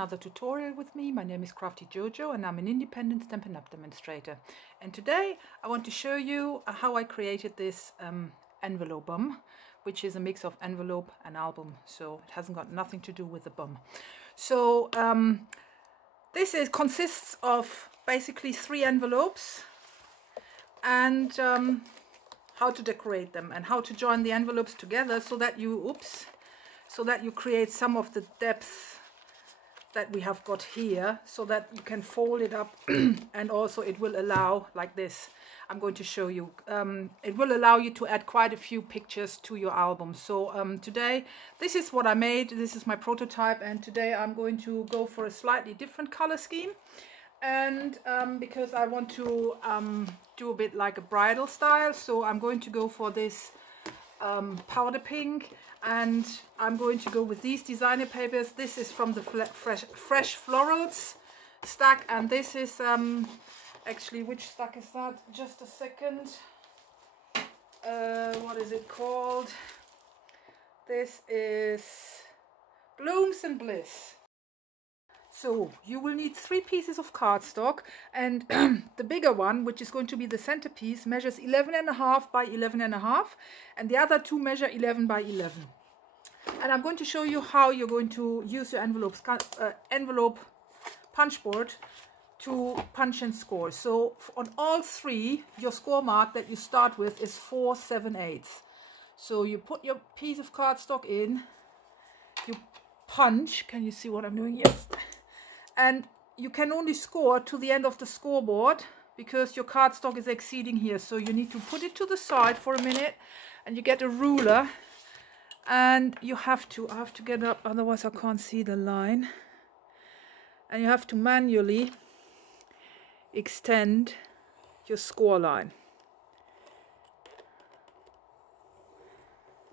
another tutorial with me. My name is Crafty JoJo and I'm an independent Stampin' Up! Demonstrator. And today I want to show you how I created this Envelobum, which is a mix of envelope and album. So it hasn't got nothing to do with the bum. So this consists of basically 3 envelopes and how to decorate them and how to join the envelopes together so that you, so that you create some of the depth that we have got here, so that you can fold it up and also it will allow, like this, I'm going to show you, it will allow you to add quite a few pictures to your album. So today, this is what I made, this is my prototype, and today I'm going to go for a slightly different color scheme. And because I want to do a bit like a bridal style, so I'm going to go for this powder pink, and I'm going to go with these designer papers. This is from the Fresh Florals stack, and this is actually, which stack is that? Just a second. What is it called? This is Blooms and Bliss. So you will need 3 pieces of cardstock, and the bigger one, which is going to be the centerpiece, measures 11.5 by 11.5, and the other 2 measure 11 by 11. And I'm going to show you how you're going to use your envelope punch board to punch and score. So on all 3, your score mark that you start with is 4/7/8. So you put your piece of cardstock in, you punch. Can you see what I'm doing? Yes. And you can only score to the end of the scoreboard because your cardstock is exceeding here. So you need to put it to the side for a minute, and you get a ruler, and you have to, I have to get up, otherwise I can't see the line. And you have to manually extend your score line.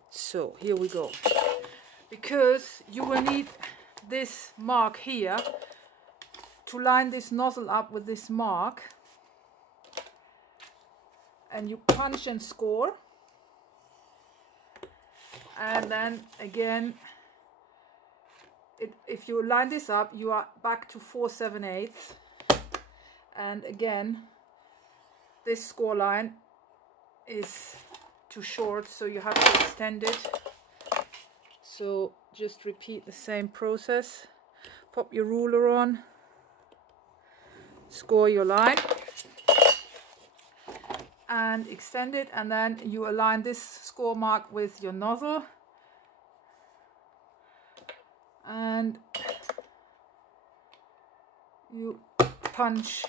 So here we go. Because you will need this mark here to line this nozzle up with this mark, and you punch and score, and then again, if you line this up, you are back to 4/7/8, and again this score line is too short, so you have to extend it. So just repeat the same process. Pop your ruler on, score your line and extend it, and then you align this score mark with your nozzle and you punch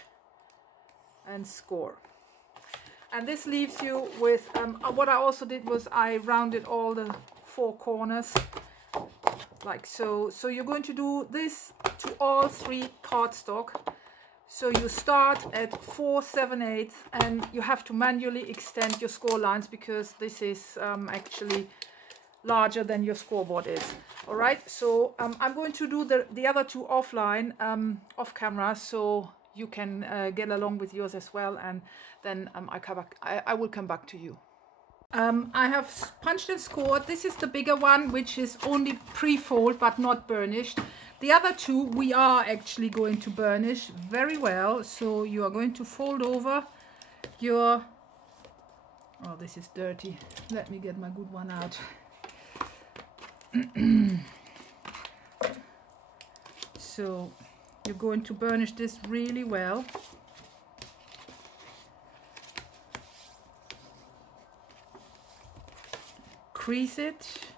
and score. And this leaves you with what I also did was I rounded all the 4 corners like so. So you're going to do this to all 3 cardstock. So you start at 4/7/8, and you have to manually extend your score lines because this is actually larger than your scoreboard is. All right, so I'm going to do the other 2 offline, off camera, so you can get along with yours as well, and then I will come back to you. I have punched and scored. This is the bigger one, which is only pre-fold but not burnished. The other 2 we are actually going to burnish very well. So you are going to fold over your, oh, this is dirty. Let me get my good one out. So you're going to burnish this really well. Crease it.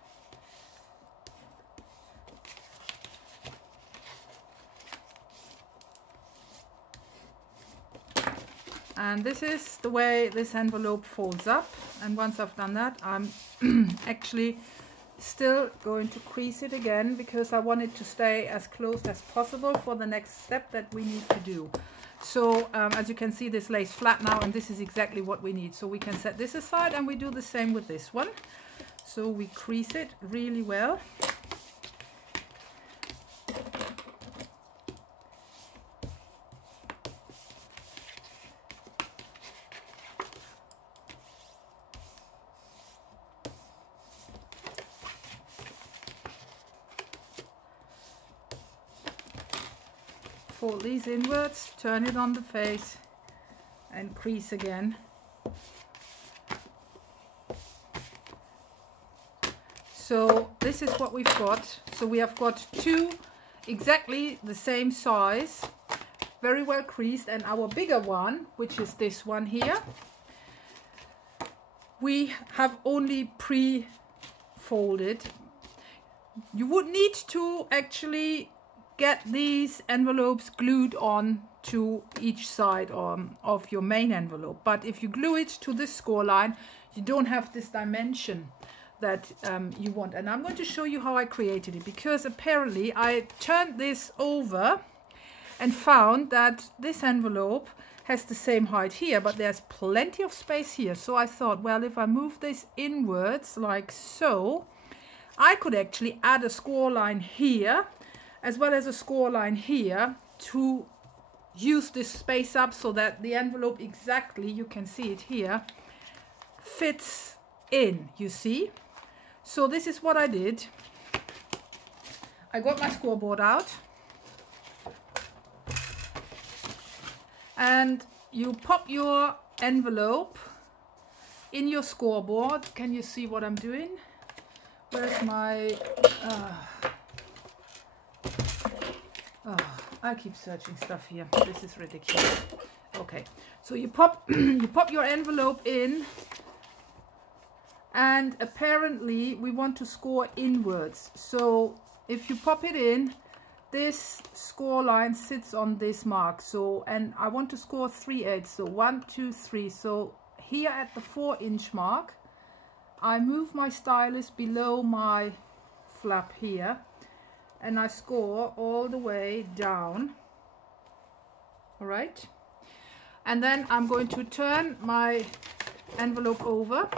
And this is the way this envelope folds up. And once I've done that, I'm actually still going to crease it again because I want it to stay as close as possible for the next step that we need to do. So as you can see, this lays flat now, and this is exactly what we need. So we can set this aside, and we do the same with this one. So we crease it really well. fold these inwards, turn it on the face and crease again. So this is what we've got. So we have got two exactly the same size, very well creased, and our bigger one, which is this one here, we have only pre-folded. You would need to actually get these envelopes glued on to each side of your main envelope, but if you glue it to this score line, you don't have this dimension that you want. And I'm going to show you how I created it, because apparently I turned this over and found that this envelope has the same height here, but there's plenty of space here. So I thought, well, if I move this inwards like so, I could actually add a score line here as well as a score line here to use this space up so that the envelope exactly, you can see it here, fits in, you see. So this is what I did. I got my scoreboard out, and you pop your envelope in your scoreboard. Can you see what I'm doing? Where's my I keep searching stuff here. This is ridiculous. Okay, so you pop you pop your envelope in, and apparently we want to score inwards. So if you pop it in, this score line sits on this mark. So, and I want to score 3/8. So 1, 2, 3. So here at the 4-inch mark, I move my stylus below my flap here, and I score all the way down. All right, and then I'm going to turn my envelope over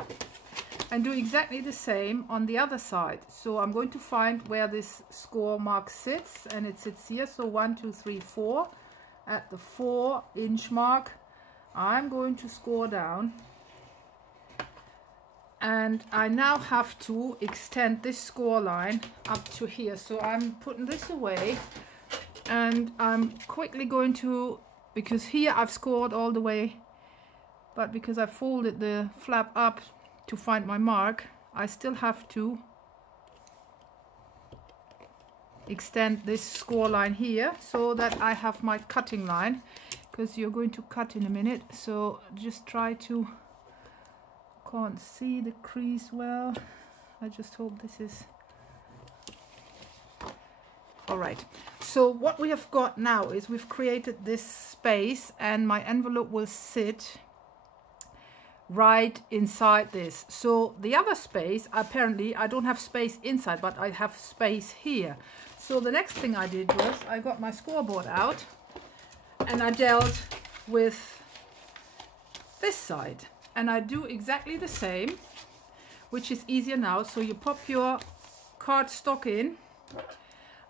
and do exactly the same on the other side. So I'm going to find where this score mark sits, and it sits here. So 1, 2, 3, 4. At the 4-inch mark, I'm going to score down, and I now have to extend this score line up to here. So I'm putting this away, and I'm quickly going to, because here I've scored all the way, but because I folded the flap up to find my mark, I still have to extend this score line here so that I have my cutting line, because you're going to cut in a minute. So just try to, can't see the crease well. I just hope this is all right. So what we have got now is we've created this space, and my envelope will sit right inside this. So the other space, apparently I don't have space inside, but I have space here. So the next thing I did was I got my scoreboard out, and I dealt with this side, and I do exactly the same, which is easier now. So you pop your cardstock in,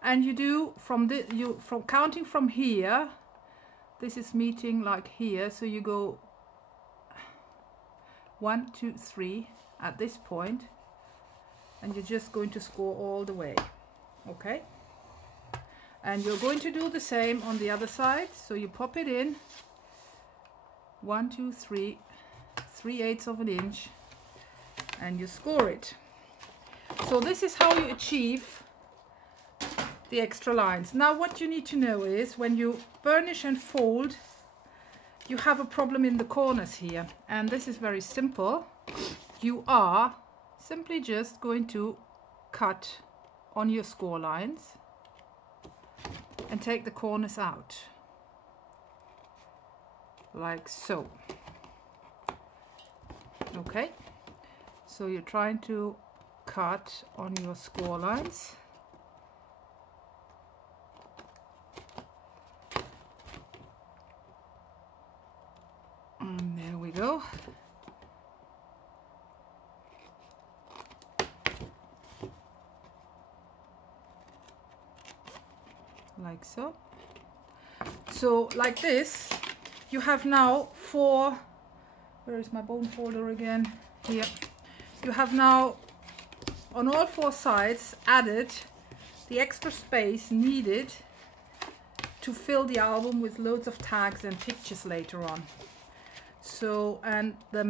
and you do from counting from here, this is meeting like here, so you go 1, 2, 3 at this point, and you're just going to score all the way. Okay, and you're going to do the same on the other side. So you pop it in 1, 2, 3, 3/8 of an inch, and you score it. So this is how you achieve the extra lines. Now what you need to know is when you burnish and fold, you have a problem in the corners here, and this is very simple. You are simply just going to cut on your score lines and take the corners out like so. Okay, so you're trying to cut on your score lines. And there we go. Like so. So like this, you have now 4, where is my bone folder again? Here. You have now on all 4 sides added the extra space needed to fill the album with loads of tags and pictures later on. So, and the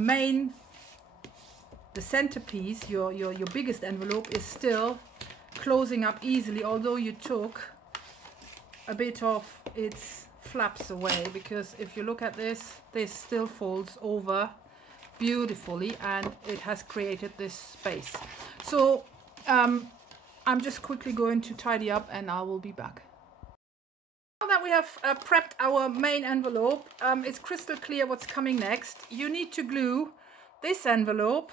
centerpiece, your biggest envelope, is still closing up easily, although you took a bit of its flaps away, because if you look at this still folds over beautifully and it has created this space. So I'm just quickly going to tidy up and I will be back. Now that we have prepped our main envelope, it's crystal clear what's coming next. You need to glue this envelope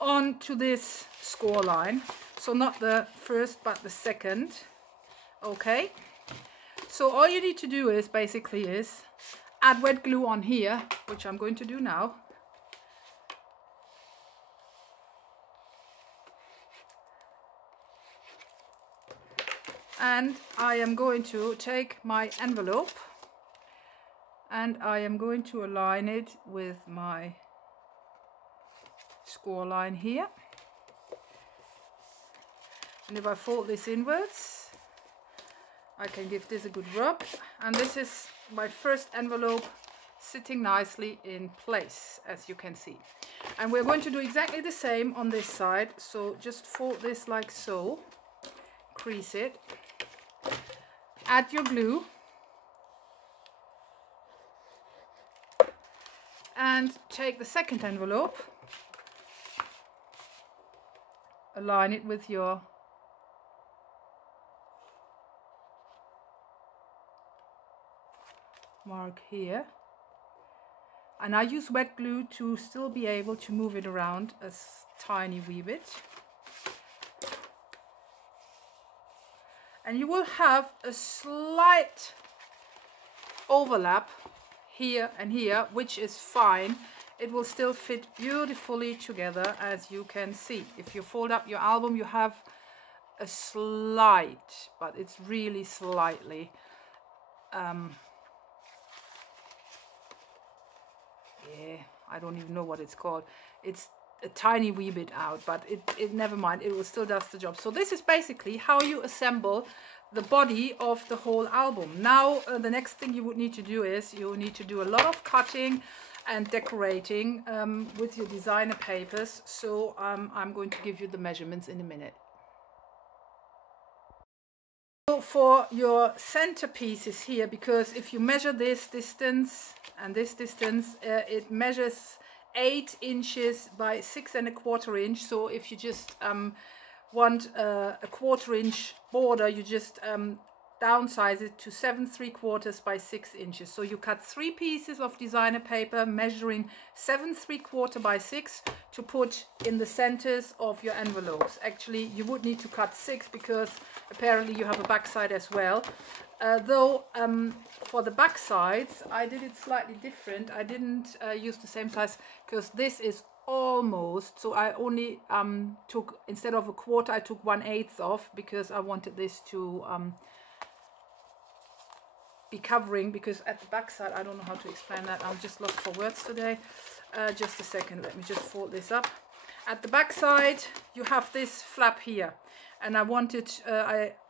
onto this score line, so not the first but the second. Okay, so all you need to do is basically add wet glue on here, which I'm going to do now. And I am going to take my envelope and I am going to align it with my score line here. And if I fold this inwards, I can give this a good rub. And this is my first envelope sitting nicely in place, as you can see. And we're going to do exactly the same on this side. So just fold this like so, crease it. Add your glue and take the second envelope, align it with your mark here, and I use wet glue to still be able to move it around a tiny wee bit. And you will have a slight overlap here and here, which is fine. It will still fit beautifully together, as you can see. If you fold up your album, you have a slight, but it's really slightly, yeah, I don't even know what it's called. It's a tiny wee bit out, but it never mind, it will still does the job. So this is basically how you assemble the body of the whole album. Now the next thing you would need to do is you need to do a lot of cutting and decorating with your designer papers. So I'm going to give you the measurements in a minute. So for your centerpieces here, because if you measure this distance and this distance, it measures 8 inches by 6 1/4 inch. So if you just want a 1/4 inch border, you just downsize it to 7 3/4 by 6 inches. So you cut 3 pieces of designer paper measuring 7 3/4 by 6 to put in the centers of your envelopes. Actually, you would need to cut 6 because apparently you have a back side as well. Though for the back sides, I did it slightly different. I didn't use the same size because this is almost, so I only took, instead of a 1/4, I took 1/8 off because I wanted this to be covering, because at the back side, I don't know how to explain that, I'm just lost for words today. Just a second, let me just fold this up. At the back side you have this flap here, and I wanted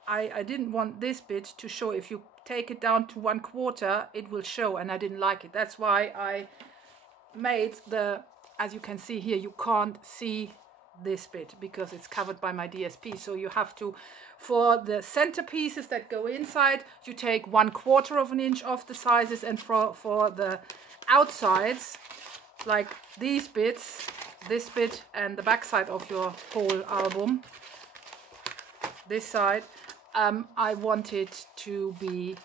I didn't want this bit to show. If you take it down to 1/4, it will show, and I didn't like it. That's why I made the, as you can see here, you can't see this bit because it's covered by my DSP. So you have to, for the centerpieces that go inside, you take 1/4 inch off the sizes, and for the outsides, like these bits, this bit and the back side of your whole album, this side, I want it to be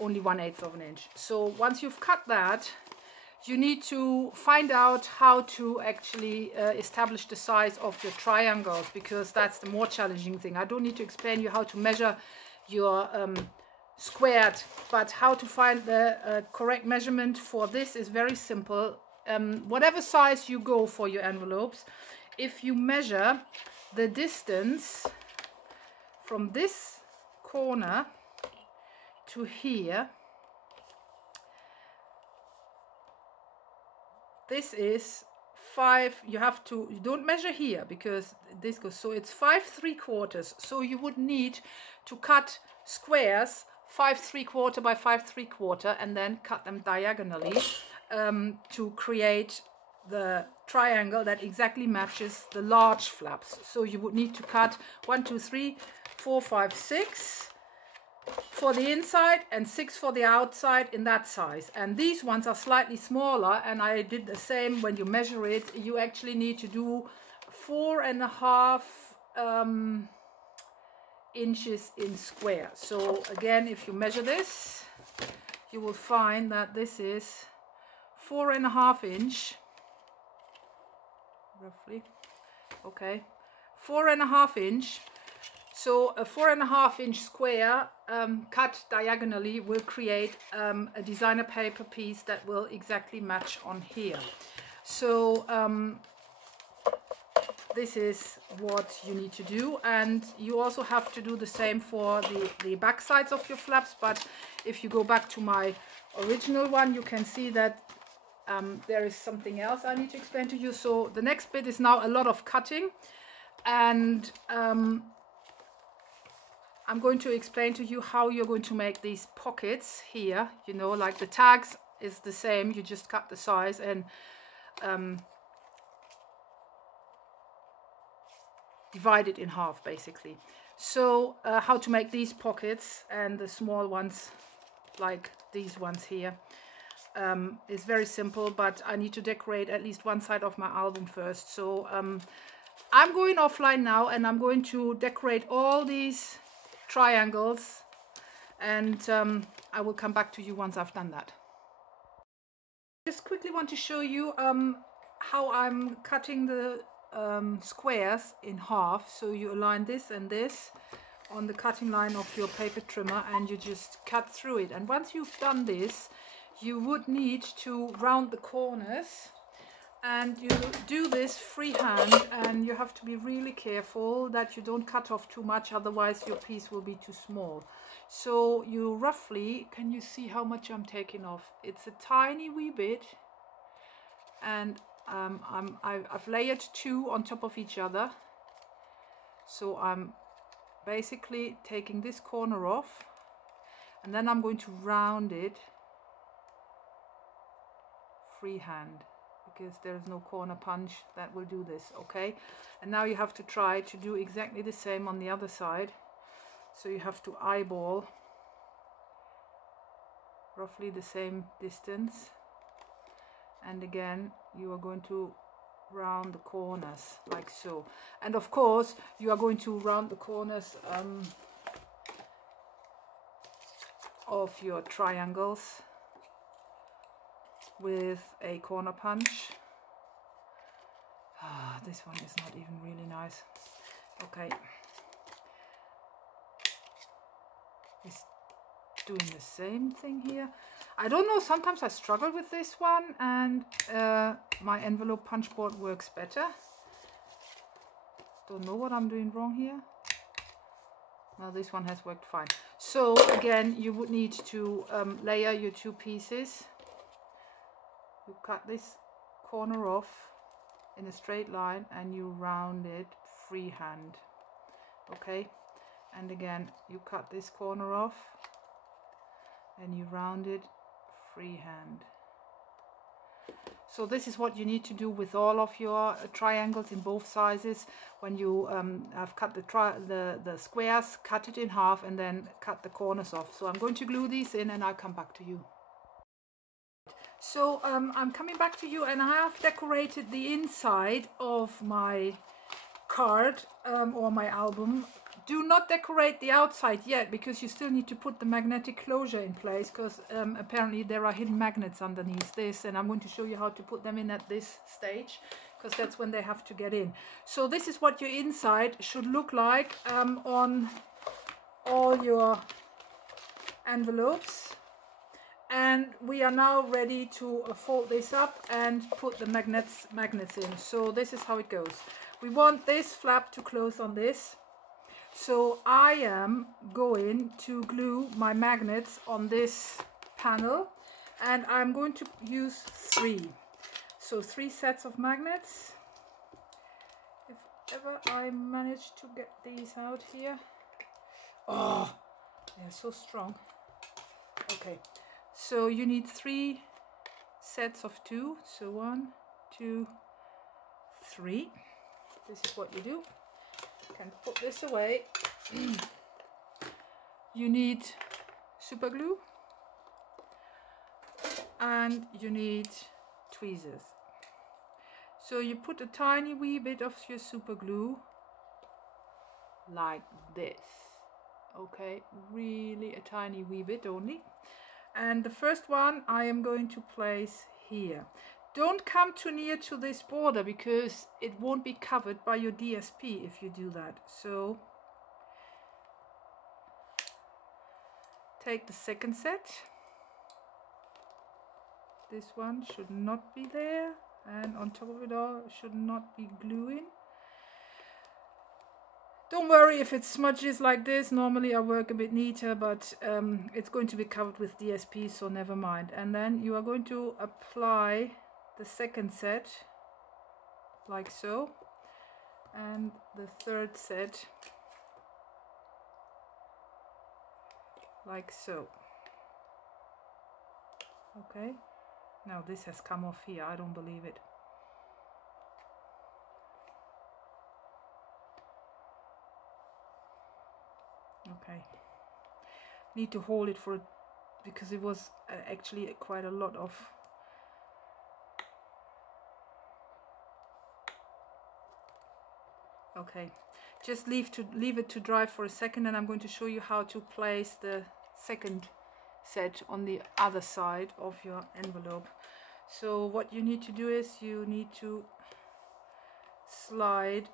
only 1/8 inch. So once you've cut that, you need to find out how to actually establish the size of your triangles, because that's the more challenging thing. I don't need to explain you how to measure your squared, but how to find the correct measurement for this is very simple. Whatever size you go for your envelopes, if you measure the distance from this corner to here, this is 5, you don't measure here because this goes, so it's 5 3/4. So you would need to cut squares 5 3/4 by 5 3/4 and then cut them diagonally to create the triangle that exactly matches the large flaps. So you would need to cut 1 2 3 4 5 6 for the inside and 6 for the outside in that size. And these ones are slightly smaller, and I did the same. When you measure it, you actually need to do 4.5 inches in square. So again, if you measure this, you will find that this is 4.5 inch roughly. Okay, 4.5 inch. So a 4.5 inch square cut diagonally will create a designer paper piece that will exactly match on here. So this is what you need to do, and you also have to do the same for the back sides of your flaps. But if you go back to my original one, you can see that there is something else I need to explain to you. So the next bit is now a lot of cutting, and I'm going to explain to you how you're going to make these pockets here. You know, like the tags is the same, you just cut the size and divide it in half basically. So how to make these pockets and the small ones like these ones here is very simple, but I need to decorate at least one side of my album first. So I'm going offline now, and I'm going to decorate all these triangles, and I will come back to you once I've done that. Just quickly want to show you how I'm cutting the squares in half. So you align this and this on the cutting line of your paper trimmer, and you just cut through it. And once you've done this, you would need to round the corners, and you do this freehand, and you have to be really careful that you don't cut off too much, otherwise your piece will be too small. So you roughly, can you see how much I'm taking off? It's a tiny wee bit, and I've layered 2 on top of each other. So I'm basically taking this corner off, and then I'm going to round it freehand, because there is no corner punch that will do this. Okay, and now you have to try to do exactly the same on the other side. So you have to eyeball roughly the same distance, and again you are going to round the corners like so. And of course you are going to round the corners of your triangles with a corner punch. This one is not even really nice. Okay, it's doing the same thing here. I don't know, sometimes I struggle with this one, and my envelope punch board works better. Don't know what I'm doing wrong here. Now this one has worked fine. So again, you would need to layer your 2 pieces. You cut this corner off in a straight line, and you round it freehand. Okay, and again you cut this corner off and you round it freehand. So this is what you need to do with all of your triangles in both sizes. When you have cut the squares, cut it in half and then cut the corners off. So I'm going to glue these in, and I'll come back to you. So I'm coming back to you, and I have decorated the inside of my card or my album. Do not decorate the outside yet, because you still need to put the magnetic closure in place, because apparently there are hidden magnets underneath this, and I'm going to show you how to put them in at this stage, because that's when they have to get in. So this is what your inside should look like on all your envelopes. And we are now ready to fold this up and put the magnets in. So this is how it goes. We want this flap to close on this. So I am going to glue my magnets on this panel, and I'm going to use 3. So 3 sets of magnets. If ever I manage to get these out here. Oh, they're so strong. Okay, so you need 3 sets of 2. So 1, 2, 3. This is what you do. You can put this away. You need super glue and you need tweezers. So you put a tiny wee bit of your super glue like this. Okay, really a tiny wee bit only. And the first one I am going to place here. Don't come too near to this border because it won't be covered by your DSP if you do that. So take the second set. This one should not be there, and on top of it all should not be gluing. Don't worry if it smudges like this. Normally I work a bit neater, but it's going to be covered with DSP, so never mind. And then you are going to apply the second set like so, and the third set like so. Okay, now this has come off here. I don't believe it. Okay, need to hold it for because it was actually quite a lot of okay, just leave it to dry for a second, and I'm going to show you how to place the second set on the other side of your envelope. So what you need to do is you need to slide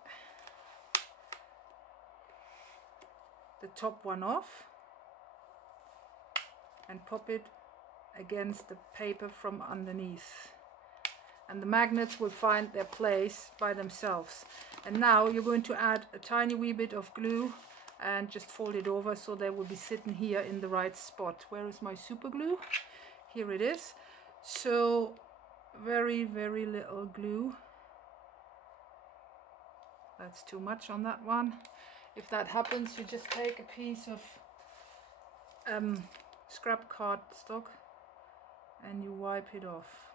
the top one off and pop it against the paper from underneath, and the magnets will find their place by themselves. And now you're going to add a tiny wee bit of glue and just fold it over so they will be sitting here in the right spot. Where is my super glue? Here it is. So very little glue. That's too much on that one. If that happens, you just take a piece of scrap cardstock and you wipe it off.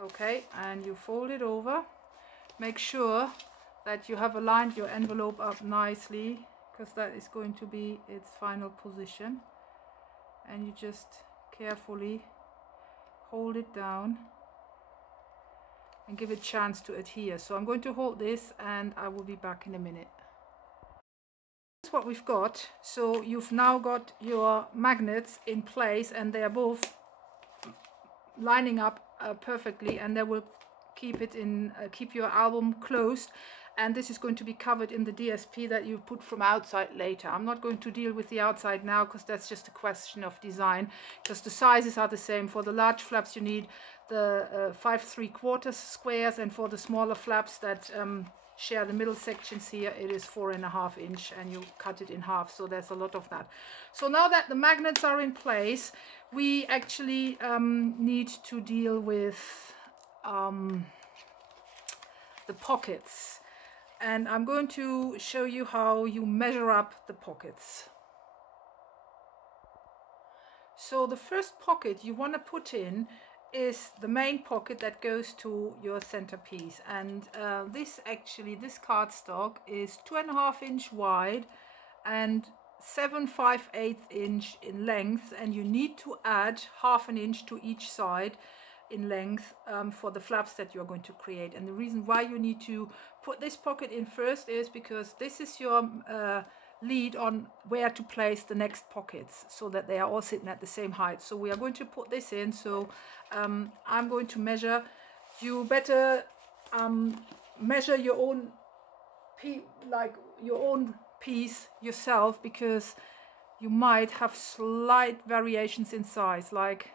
Okay, and you fold it over. Make sure that you have aligned your envelope up nicely, because that is going to be its final position. And you just carefully hold it down and give it a chance to adhere. So I'm going to hold this and I will be back in a minute. That's what we've got. So you've now got your magnets in place and they are both lining up perfectly, and they will keep it in keep your album closed. And this is going to be covered in the DSP that you put from outside later. I'm not going to deal with the outside now because that's just a question of design, because the sizes are the same. For the large flaps you need the 5 3/4 squares, and for the smaller flaps that share the middle sections here, it is 4.5 inch, and you cut it in half. So there's a lot of that. So now that the magnets are in place, we actually need to deal with the pockets, and I'm going to show you how you measure up the pockets. So the first pocket you want to put in is the main pocket that goes to your centerpiece, and this cardstock is 2.5 inch wide and 7 5/8 inch in length, and you need to add 1/2 inch to each side in length for the flaps that you're going to create. And the reason why you need to put this pocket in first is because this is your lead on where to place the next pockets, so that they are all sitting at the same height. So we are going to put this in. So I'm going to measure. You better measure your own piece yourself, because you might have slight variations in size. Like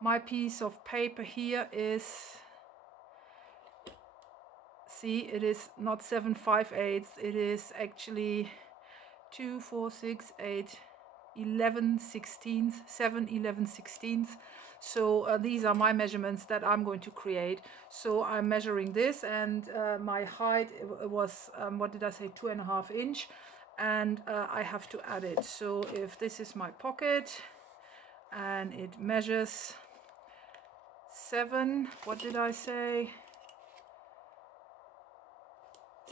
my piece of paper here is, see, it is not 7 5/8, it is actually 2 4 6 8 11 16, 7 11 16. So these are my measurements that I'm going to create. So I'm measuring this, and my height was what did I say, 2.5 inch, and I have to add it. So if this is my pocket and it measures 7, what did I say,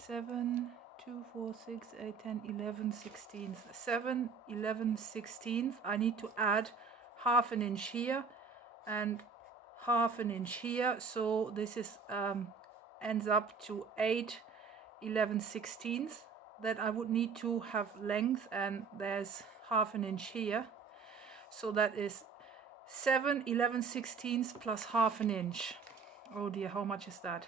7, 2, 4, 6, 8, 10, 11, 16, 7, 11, 16. I need to add half an inch here and half an inch here. So this is ends up to 8, 11, 16 that I would need to have length, and there's half an inch here. So that is 7, 11, 16 plus half an inch. Oh dear, how much is that?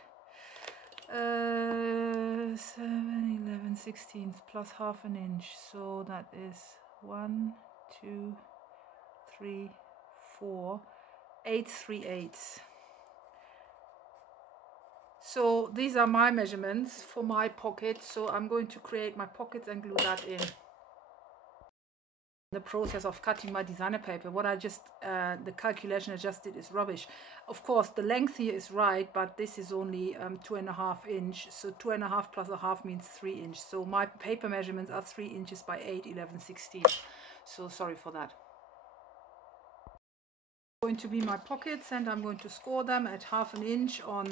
7, 11, 16 plus half an inch. So that is 1, 2, 3, 4, 8 3/8. So these are my measurements for my pocket. So I'm going to create my pockets and glue that in. The process of cutting my designer paper, what I just the calculation I just did is rubbish. Of course the length here is right, but this is only 2.5 inch, so 2.5 plus a half means 3 inch. So my paper measurements are 3 inches by 8, 11, 16. So sorry for that. Going to be my pockets, and I'm going to score them at half an inch on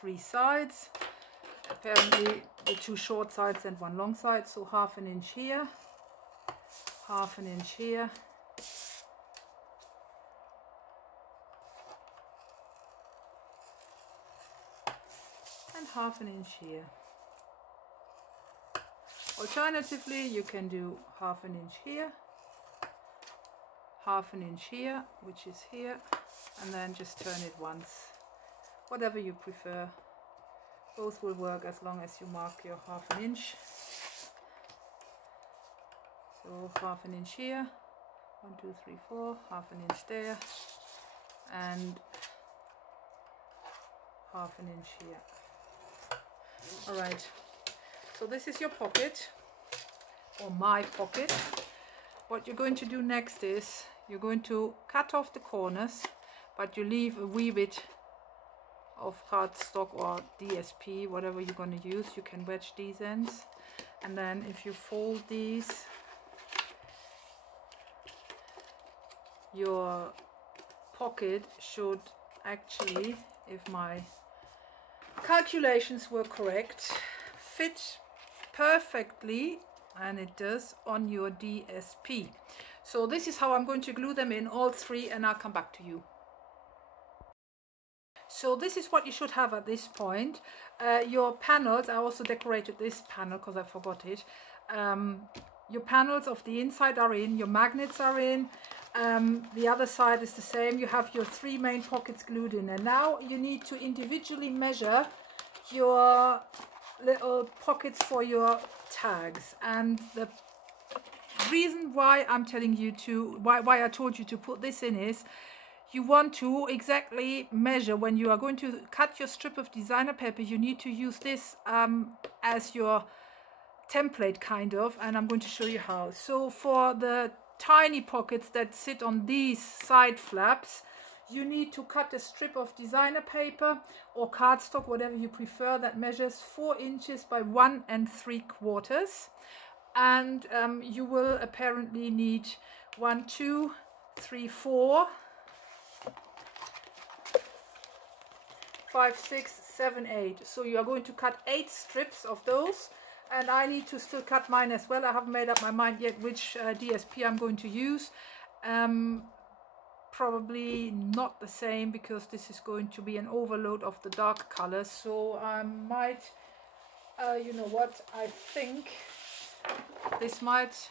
3 sides. Apparently the 2 short sides and 1 long side, so half an inch here, half an inch here, and half an inch here. Alternatively, you can do half an inch here, half an inch here, which is here, and then just turn it once. Whatever you prefer. Both will work as long as you mark your half an inch. So half an inch here, 1, 2, 3, 4, half an inch there, and half an inch here. Alright, so this is your pocket, or my pocket. What you're going to do next is you're going to cut off the corners, but you leave a wee bit of cardstock or DSP, whatever you're going to use. You can wedge these ends, and then if you fold these, your pocket should actually, if my calculations were correct, fit perfectly, and it does, on your DSP. So this is how I'm going to glue them in, all 3, and I'll come back to you. So this is what you should have at this point. Your panels, I also decorated this panel because I forgot it. Your panels of the inside are in, your magnets are in, the other side is the same. You have your 3 main pockets glued in, and now you need to individually measure your little pockets for your tags. And the reason why I'm telling you to, why I told you to put this in is, you want to exactly measure when you are going to cut your strip of designer paper. You need to use this as your template kind of, and I'm going to show you how. So for the tiny pockets that sit on these side flaps, you need to cut a strip of designer paper or cardstock, whatever you prefer, that measures 4 inches by 1 3/4, and you will apparently need 1, 2, 3, 4, 5, 6, 7, 8. So you are going to cut 8 strips of those, and I need to still cut mine as well. I haven't made up my mind yet which DSP I'm going to use. Probably not the same, because this is going to be an overload of the dark colors. So I might, you know what, I think this might,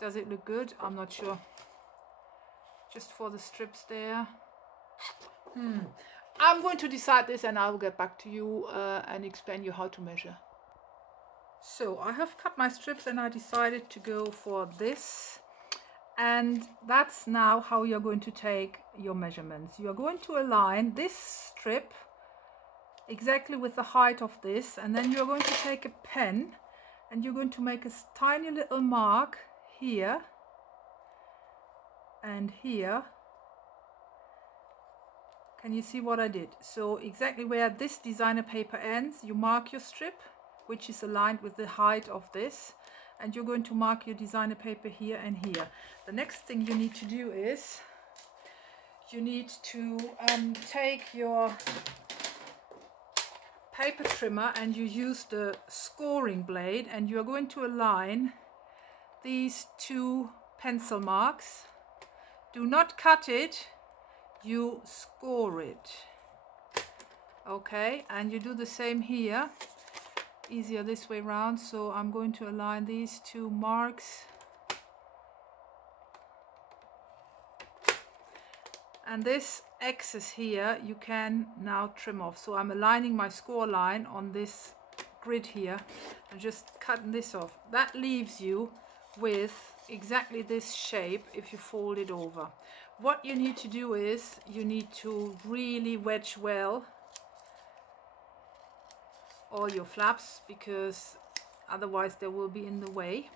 does it look good? I'm not sure. Just for the strips there. I'm going to decide this, and I will get back to you and explain you how to measure. So I have cut my strips, and I decided to go for this, and that's now how you're going to take your measurements. You are going to align this strip exactly with the height of this, and then you're going to take a pen and you're going to make a tiny little mark here and here Can you see what I did? So exactly where this designer paper ends, you mark your strip, which is aligned with the height of this, and you're going to mark your designer paper here and here. The next thing you need to do is you need to take your paper trimmer and you use the scoring blade, and you are going to align these two pencil marks. Do not cut it, you score it. Okay, and you do the same here. Easier this way around. So I'm going to align these two marks, and this excess here you can now trim off. So I'm aligning my score line on this grid here and just cutting this off. That leaves you with exactly this shape if you fold it over. What you need to do is you need to really wedge well all your flaps, because otherwise they will be in the way.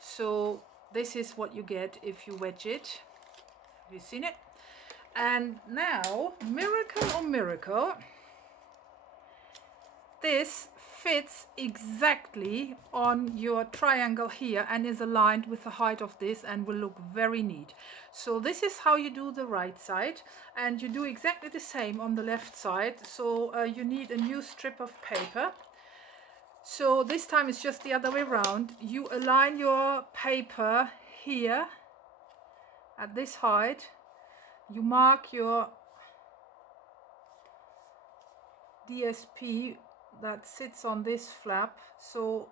So this is what you get if you wedge it. Have you seen it? And now, miracle or miracle, this fits exactly on your triangle here and is aligned with the height of this and will look very neat. So this is how you do the right side, and you do exactly the same on the left side. So you need a new strip of paper. So this time it's just the other way around. You align your paper here at this height. You mark your DSP that sits on this flap, so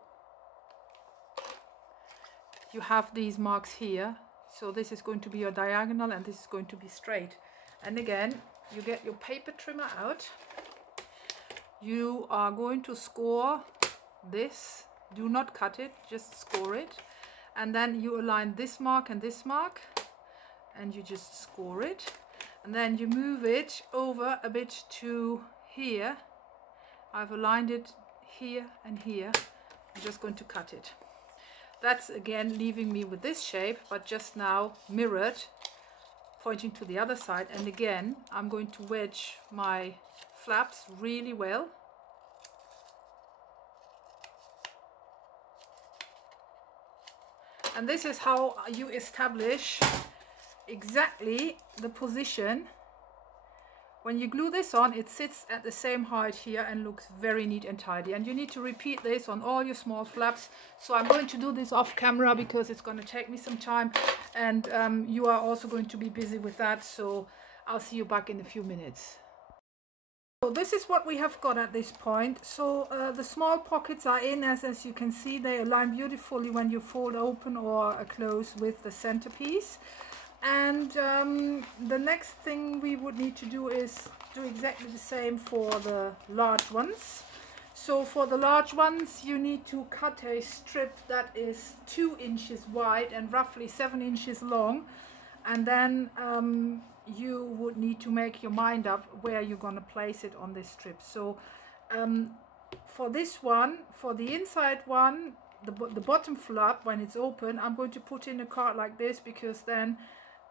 you have these marks here. So this is going to be your diagonal and this is going to be straight. And again, you get your paper trimmer out. You are going to score this. Do not cut it, just score it. And then you align this mark and this mark, and you just score it. And then you move it over a bit to here. I've aligned it here and here. I'm just going to cut it. That's again leaving me with this shape, but just now mirrored, pointing to the other side. And again, I'm going to wedge my flaps really well. And this is how you establish exactly the position. When you glue this on, it sits at the same height here and looks very neat and tidy. And you need to repeat this on all your small flaps. So I'm going to do this off camera because it's going to take me some time, and you are also going to be busy with that. So I'll see you back in a few minutes. So this is what we have got at this point. So the small pockets are in, as you can see. They align beautifully when you fold open or close with the centerpiece. And the next thing we would need to do is do exactly the same for the large ones. So for the large ones, you need to cut a strip that is 2 inches wide and roughly 7 inches long. And then you would need to make your mind up where you're going to place it on this strip. So for this one, for the inside one, the bottom flap, when it's open, I'm going to put in a card like this, because then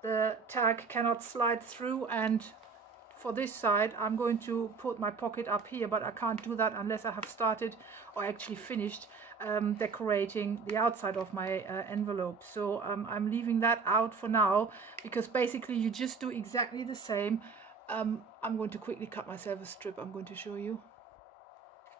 the tag cannot slide through. And for this side, I'm going to put my pocket up here, but I can't do that unless I have started or actually finished decorating the outside of my envelope. So I'm leaving that out for now, because basically you just do exactly the same. I'm going to quickly cut myself a strip. I'm going to show you.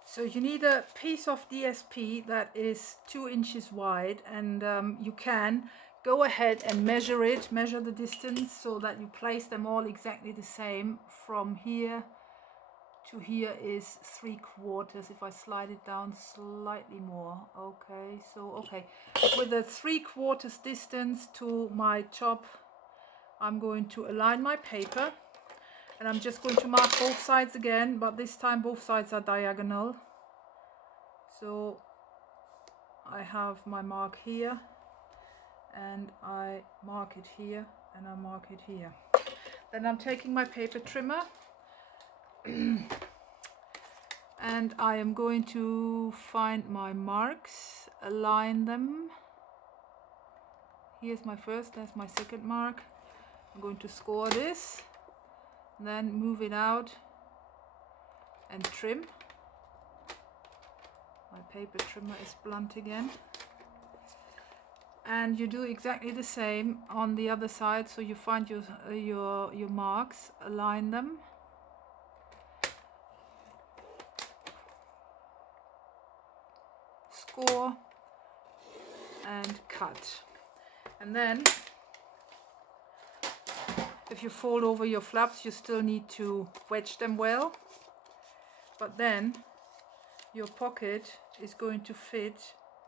So you need a piece of DSP that is 2 inches wide, and you can go ahead and measure it, measure the distance so that you place them all exactly the same. From here to here is 3/4. If I slide it down slightly more, okay, so okay, with a 3/4 distance to my top, I'm going to align my paper, and I'm just going to mark both sides again, but this time both sides are diagonal. So I have my mark here, and I mark it here, and I mark it here. Then I'm taking my paper trimmer and I am going to find my marks, align them. Here's my first, that's my second mark. I'm going to score this, then move it out and trim. My paper trimmer is blunt again. And you do exactly the same on the other side. So you find your marks, align them. Score and cut. And then if you fold over your flaps, you still need to wedge them well, but then your pocket is going to fit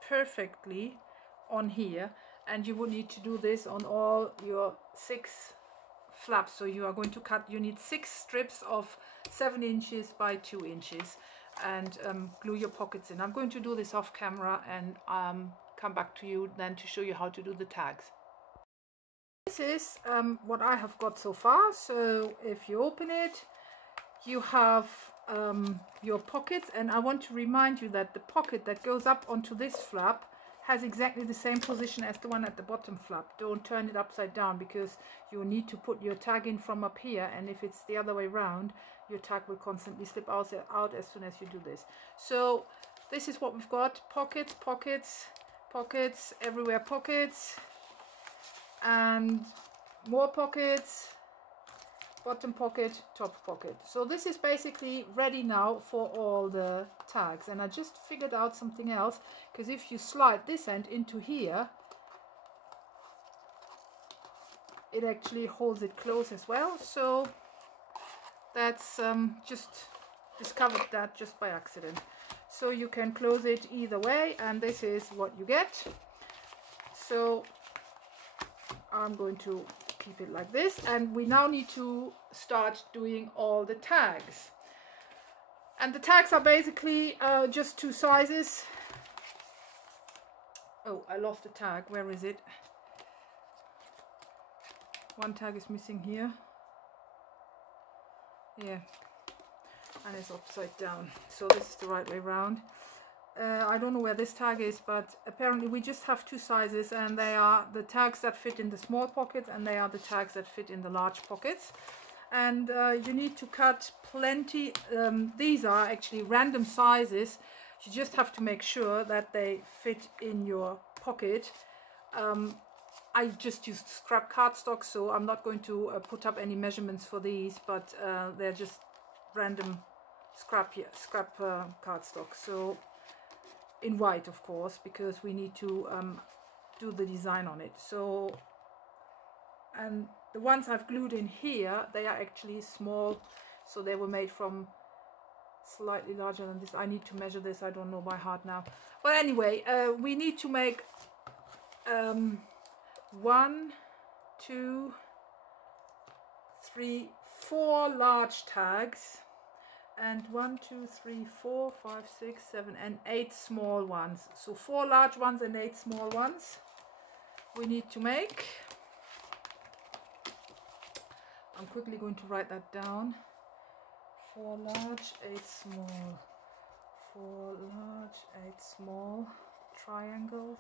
perfectly on here, and you will need to do this on all your 6 flaps. So you are going to cut, you need 6 strips of 7 inches by 2 inches, and glue your pockets in. I'm going to do this off camera and come back to you then to show you how to do the tags. This is what I have got so far. So if you open it, you have your pockets, and I want to remind you that the pocket that goes up onto this flap has exactly the same position as the one at the bottom flap. Don't turn it upside down, because you need to put your tag in from up here, and if it's the other way around, your tag will constantly slip out as soon as you do this. So this is what we've got: pockets, pockets, pockets, everywhere pockets, and more pockets, bottom pocket, top pocket. So this is basically ready now for all the tags. And I just figured out something else, because if you slide this end into here, it actually holds it close as well. So that's just discovered that just by accident. So you can close it either way, and this is what you get. So I'm going to keep it like this, and we now need to start doing all the tags. And the tags are basically just 2 sizes. Oh, I lost the tag. Where is it? One tag is missing here. Yeah, and it's upside down, so this is the right way around. I don't know where this tag is, but apparently we just have 2 sizes, and they are the tags that fit in the small pockets, and they are the tags that fit in the large pockets. And you need to cut plenty. These are actually random sizes. You just have to make sure that they fit in your pocket. I just used scrap cardstock, so I'm not going to put up any measurements for these, but they're just random scrap cardstock. So in white, of course, because we need to do the design on it. So, and the ones I've glued in here, they are actually small, so they were made from slightly larger than this. I need to measure this, I don't know by heart now. But anyway, we need to make 1, 2, 3, 4 large tags, and 1, 2, 3, 4, 5, 6, 7, and 8 small ones. So 4 large ones and 8 small ones we need to make. I'm quickly going to write that down. 4 large, 8 small. 4 large, 8 small triangles.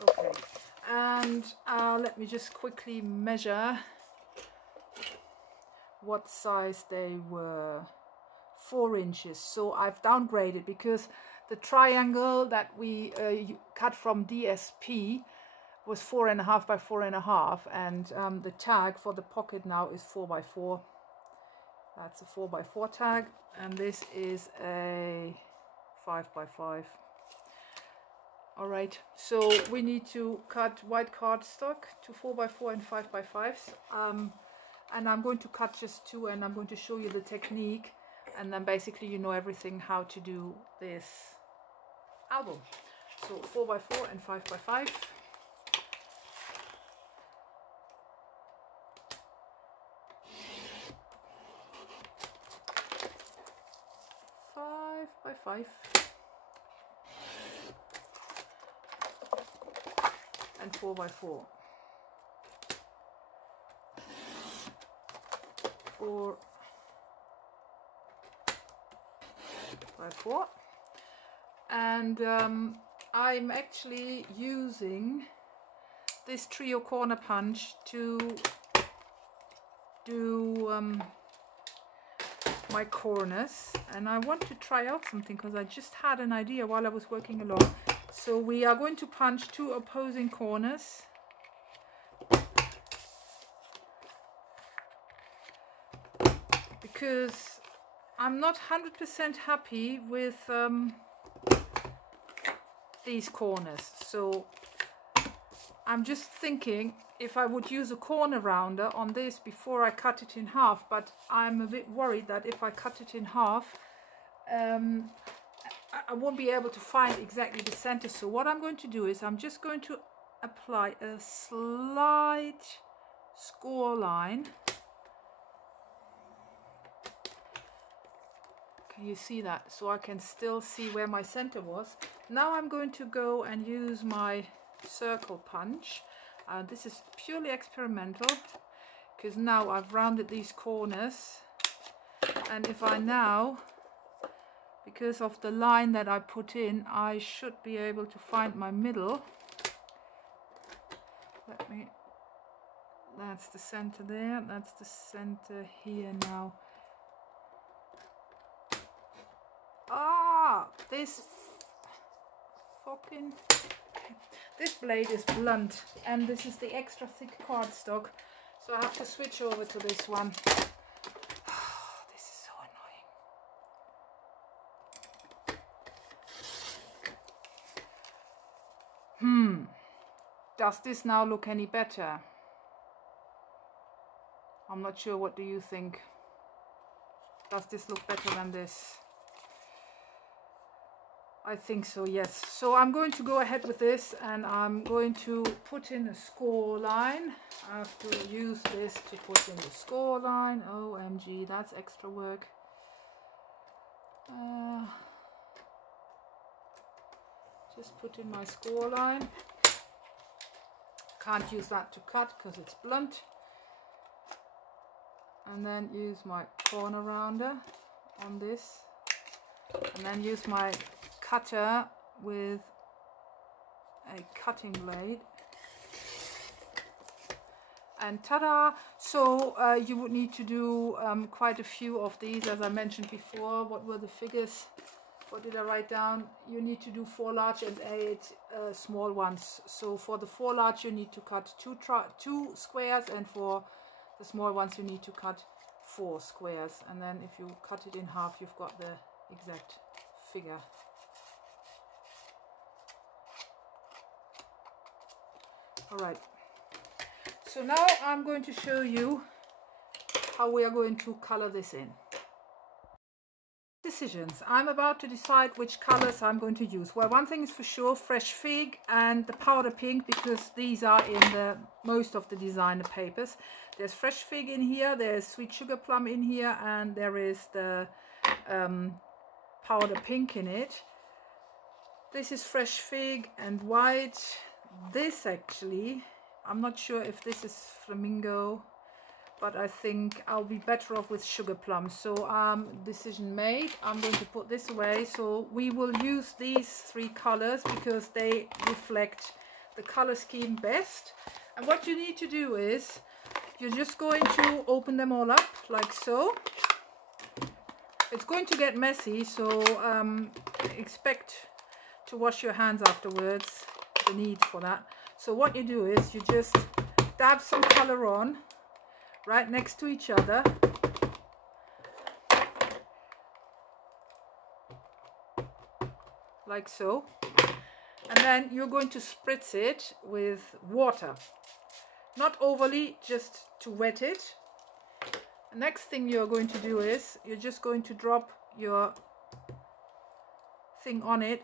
Okay, and let me just quickly measure what size they were. 4 inches. So I've downgraded, because the triangle that we cut from DSP was 4.5 by 4.5, and the tag for the pocket now is 4 by 4. That's a 4 by 4 tag, and this is a 5 by 5. All right, so we need to cut white cardstock to 4 by 4 and 5 by 5s. And I'm going to cut just 2, and I'm going to show you the technique, and then basically you know everything how to do this album. So 4 by 4 and 5 by 5. 5 by 5. And 4 by 4. 4 by 4. And I'm actually using this trio corner punch to do my corners, and I want to try out something because I just had an idea while I was working along. So we are going to punch 2 opposing corners. Because I'm not 100% happy with these corners, so I'm just thinking if I would use a corner rounder on this before I cut it in half, but I'm a bit worried that if I cut it in half I won't be able to find exactly the center. So what I'm going to do is I'm just going to apply a slight score line. Can you see that? So I can still see where my center was. Now I'm going to go and use my circle punch. This is purely experimental because now I've rounded these corners, and if I now, because of the line that I put in, I should be able to find my middle. That's the center there, that's the center here now. This fucking... This blade is blunt, and this is the extra thick cardstock, so I have to switch over to this one. This is so annoying. Does this now look any better? I'm not sure. What do you think? Does this look better than this? I think so, yes. So I'm going to go ahead with this, and I'm going to put in a score line. I have to use this to put in the score line. OMG, that's extra work. Just put in my score line. Can't use that to cut because it's blunt. And then use my corner rounder on this, and then use my cutter with a cutting blade, and ta-da! So you would need to do quite a few of these, as I mentioned before. What were the figures? What did I write down? You need to do 4 large and 8 small ones. So for the 4 large you need to cut 2 squares, and for the small ones you need to cut 4 squares, and then if you cut it in half you've got the exact figure. Alright, so now I'm going to show you how we are going to color this in. Decisions. I'm about to decide which colors I'm going to use. Well, one thing is for sure, fresh fig and the powder pink, because these are in the most of the designer papers. There's fresh fig in here, there's sweet sugar plum in here, and there is the powder pink in it. This is fresh fig and white. This actually, I'm not sure if this is flamingo, but I think I'll be better off with sugar plum. So decision made. I'm going to put this away. So we will use these 3 colors because they reflect the color scheme best. And what you need to do is you're just going to open them all up like so. It's going to get messy, so expect to wash your hands afterwards. The need for that. So what you do is you just dab some color on right next to each other, like so, and then you're going to spritz it with water, not overly, just to wet it. The next thing you're going to do is you're just going to drop your thing on it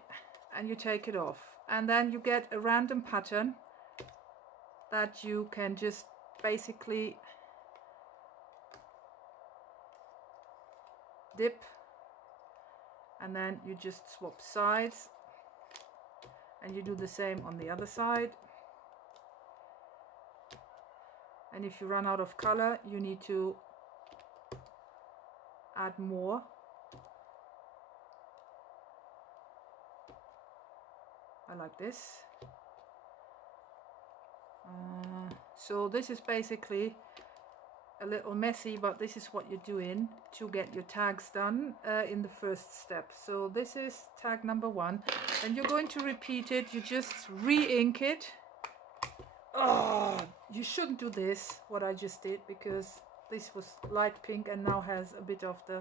and you take it off, and then you get a random pattern that you can just basically dip, and then you just swap sides, and you do the same on the other side. And if you run out of color, you need to add more. I like this. So this is basically a little messy, but this is what you're doing to get your tags done in the first step. So this is tag number 1, and you're going to repeat it. You just re-ink it. Oh, you shouldn't do this, what I just did, because this was light pink and now has a bit of the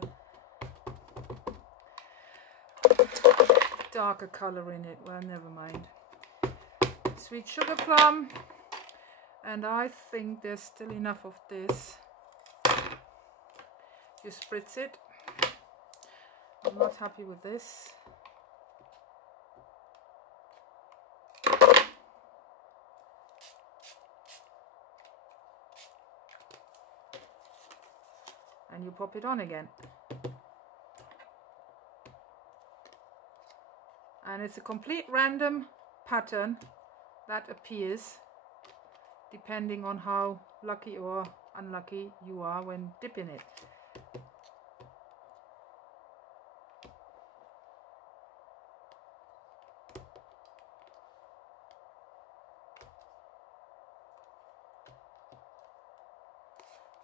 darker color in it. Well, never mind. Sweet sugar plum, and I think there's still enough of this. You spritz it. I'm not happy with this. And you pop it on again. And it's a complete random pattern that appears depending on how lucky or unlucky you are when dipping it.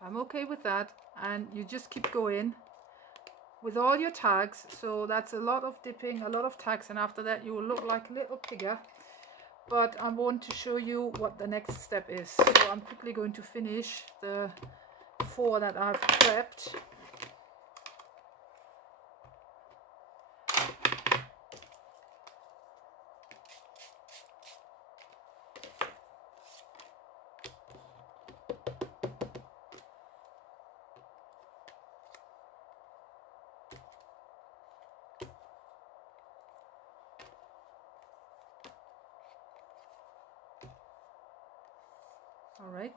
I'm okay with that, and you just keep going with all your tags. So that's a lot of dipping, a lot of tags, and after that you will look like a little pigger. But I want to show you what the next step is. So I'm quickly going to finish the 4 that I've prepped. All right.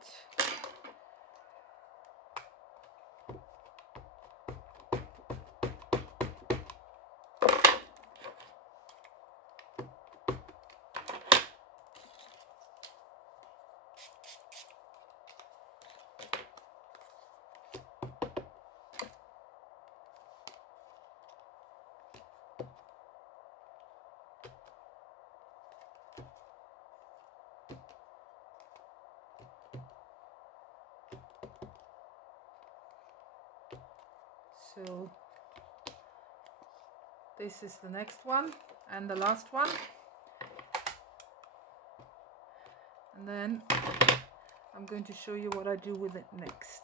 So this is the next one and the last one, and then I'm going to show you what I do with it next.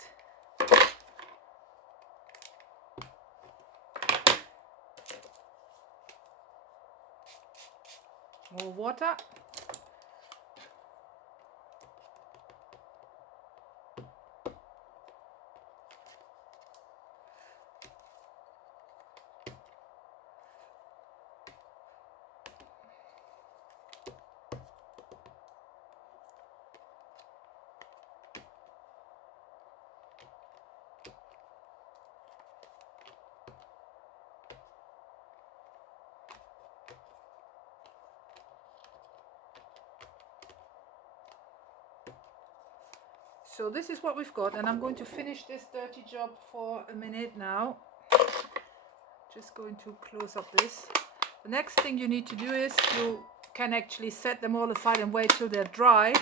More water. So this is what we've got, and I'm going to finish this dirty job for a minute now. Just going to close up this. The next thing you need to do is you can actually set them all aside and wait till they're dry.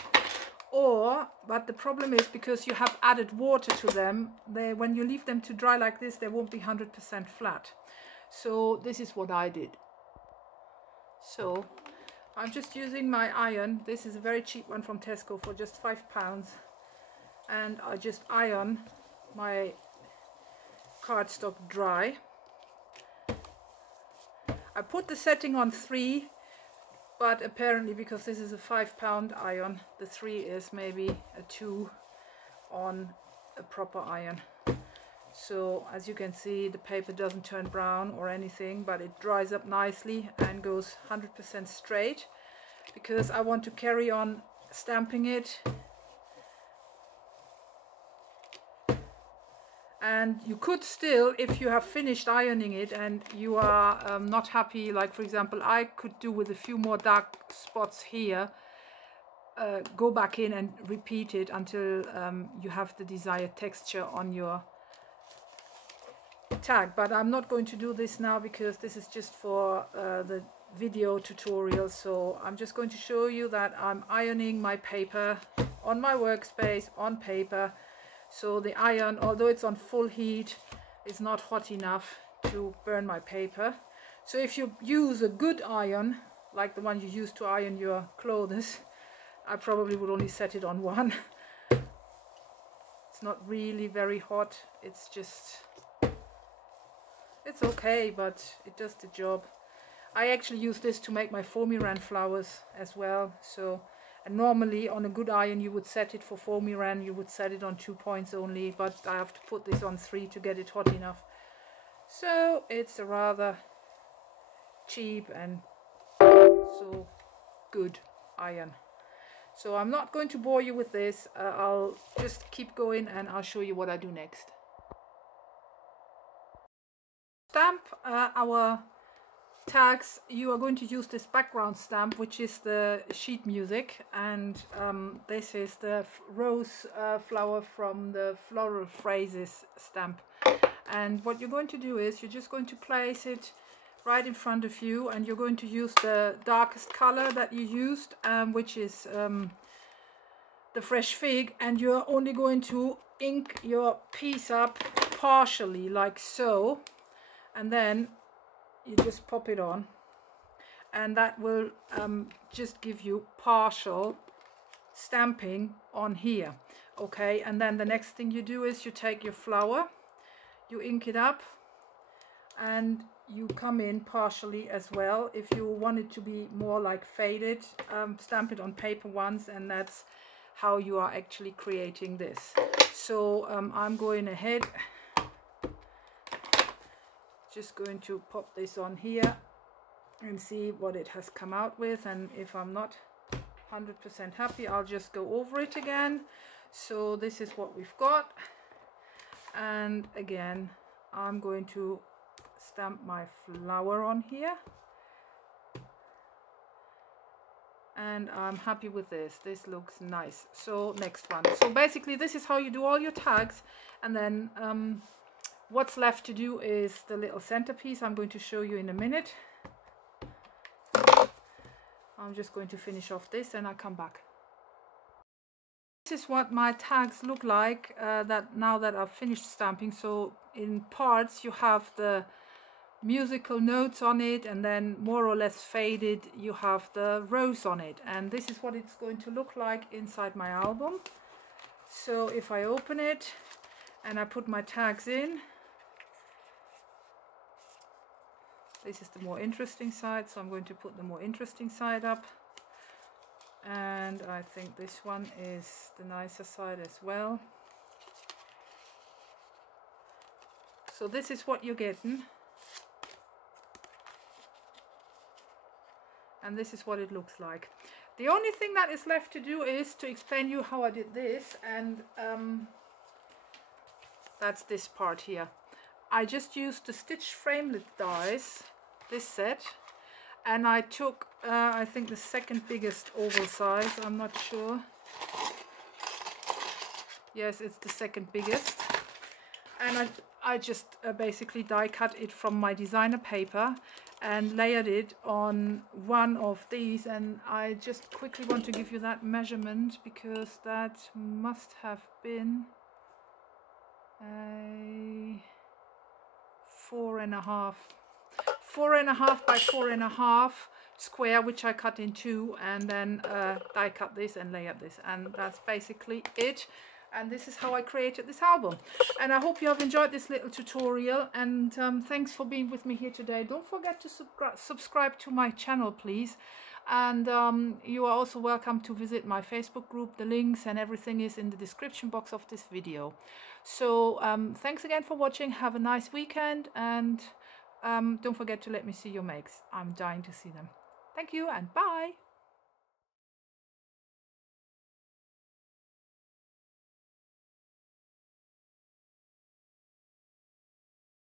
But the problem is, because you have added water to them, when you leave them to dry like this, they won't be 100% flat. So this is what I did. So I'm just using my iron. This is a very cheap one from Tesco for just £5. And I just iron my cardstock dry. I put the setting on 3, but apparently because this is a £5 iron, the 3 is maybe a 2 on a proper iron. So as you can see, the paper doesn't turn brown or anything, but it dries up nicely and goes 100% straight, because I want to carry on stamping it. And you could still, if you have finished ironing it and you are not happy, like for example I could do with a few more dark spots here, go back in and repeat it until you have the desired texture on your tag. But I'm not going to do this now, because this is just for the video tutorial. So I'm just going to show you that I'm ironing my paper on my workspace on paper. So the iron, although it's on full heat, is not hot enough to burn my paper. So if you use a good iron, like the one you use to iron your clothes, I probably would only set it on 1. It's not really very hot. It's just, it's okay, but it does the job. I actually use this to make my foamy ran flowers as well. So, and normally on a good iron you would set it for foamy ran, you would set it on 2 points only, but I have to put this on 3 to get it hot enough. So it's a rather cheap and so good iron. So I'm not going to bore you with this. I'll just keep going and I'll show you what I do next. Stamp our tags. You are going to use this background stamp, which is the sheet music, and this is the rose flower from the floral phrases stamp. And what you're going to do is you're just going to place it right in front of you, and you're going to use the darkest color that you used, which is the fresh fig, and you're only going to ink your piece up partially like so, and then you just pop it on, and that will just give you partial stamping on here. Okay, and then the next thing you do is you take your flower, you ink it up, and you come in partially as well. If you want it to be more like faded, stamp it on paper once, and that's how you are actually creating this. So I'm going ahead, just going to pop this on here and see what it has come out with, and if I'm not 100% happy, I'll just go over it again. So this is what we've got, and again I'm going to stamp my flower on here, and I'm happy with this. This looks nice. So next one. So basically this is how you do all your tags, and then what's left to do is the little centerpiece. I'm going to show you in a minute. I'm just going to finish off this and I'll come back. This is what my tags look like now that I've finished stamping. So in parts you have the musical notes on it, and then more or less faded you have the rose on it, and this is what it's going to look like inside my album. So if I open it and I put my tags in, this is the more interesting side, so I'm going to put the more interesting side up, and I think this one is the nicer side as well. So this is what you're getting, and this is what it looks like. The only thing that is left to do is to explain you how I did this, and that's this part here. I just used the stitch framelit dies, this set, and I took I think the second biggest oval size, I'm not sure. Yes, it's the second biggest, and I just basically die cut it from my designer paper and layered it on one of these, and I just quickly want to give you that measurement because that must have been a 4.5 by 4.5 square, which I cut in 2, and then die cut this and layered this, and that's basically it. And this is how I created this album, and I hope you have enjoyed this little tutorial, and thanks for being with me here today. Don't forget to subscribe to my channel, please, and you are also welcome to visit my Facebook group. The links and everything is in the description box of this video. So thanks again for watching. Have a nice weekend, and don't forget to let me see your makes. I'm dying to see them. Thank you, and bye.